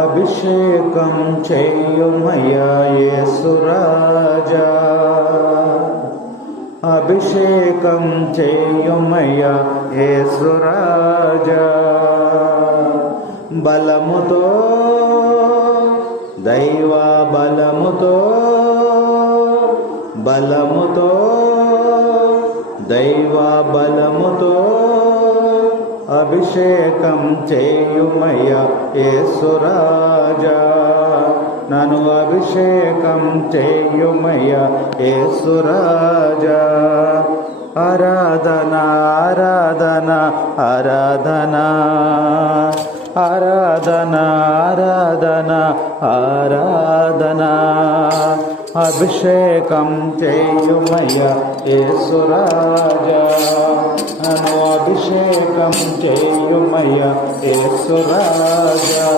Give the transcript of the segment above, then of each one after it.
అభిషేకం చేయుమయ్యా యేసురాజా, అభిషేకం చేయుమయ్యా యేసురాజా. బలముతో దైవ బలముతో, బలముతో దైవ బలముతో అభిషేకం చేయుమయ్యా యేసురాజా, నన్ను అభిషేకం చేయుమయ్యా యేసురాజా. ఆరాధన ఆరాధన ఆరాధన ఆరాధన ఆరాధన ఆరాధన. అభిషేకం చేయుమయ్యా యేసురాజా, నన్ను అభిషేకం చేయుమయ్యా యేసురాజా.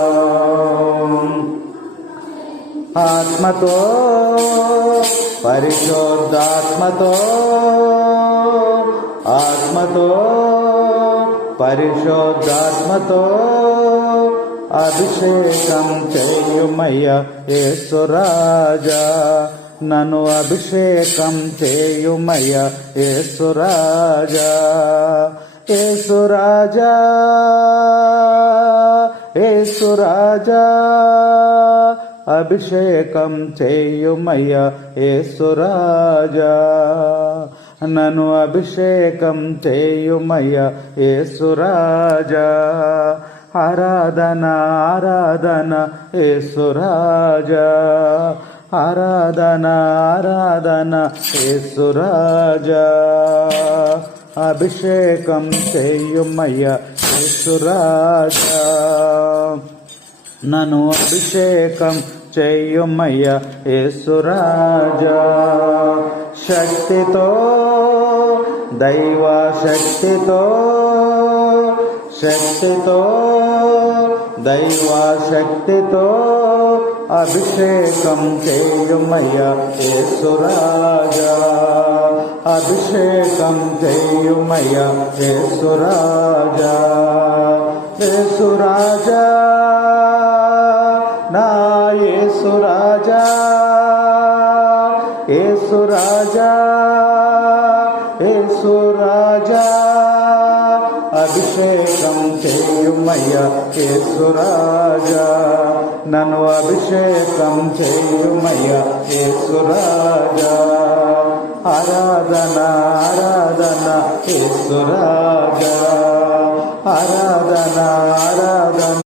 ఆత్మతో పరిశుద్ధాత్మతో, ఆత్మతో పరిశుద్ధాత్మతో అభిషేకం చేయుమయ్యా యేసురాజా, నన్ను అభిషేకం చేయుమయ్యా యేసురాజా. యేసురాజా యేసురాజా, అభిషేకం చేయుమయ్యా యేసురాజా, నన్ను అభిషేకం చేయుమయ్యా యేసురాజా. ఆరాధన ఆరాధన యేసురాజా, ఆరాధన ఆరాధన యేసురాజా. అభిషేకం చేయుమయ్యా యేసురాజా, నన్ను అభిషేకం చేయుమయ్యా యేసురాజా. శక్తితో దైవ శక్తితో, శక్తితో దైవ శక్తితో అభిషేకం చేయుమయ్యా యేసురాజా, అభిషేకం చేయుమయ్యా యేసురాజా. యేసురాజా నా యేసురాజా, యేసురాజా యేసురాజా. అభిషేకం చేయుమయ్యా యేసురాజా, నన్ను అభిషేకం చేయుమయ్యా యేసురాజా. ఆరాధన ఆరాధన యేసురాజా, ఆరాధన ఆరాధన.